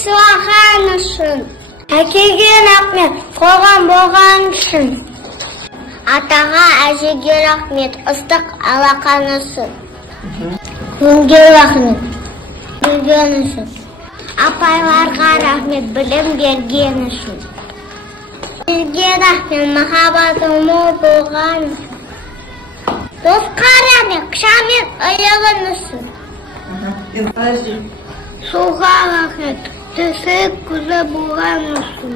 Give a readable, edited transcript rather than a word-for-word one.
сыйлаған үшін. Әкеге рахмет, қоғам болған үшін. Атаға, әжеге рахмет, ыстық алақан үшін. Күнге рахмет, білген үшін. Апайларға рахмет, білім берген үшін. Сізге рахмет, махаббатым мол болған үшін. Достқа рахмет, қышамет ойылын үшін. Суға рахмет, түсі күзі болған үшін.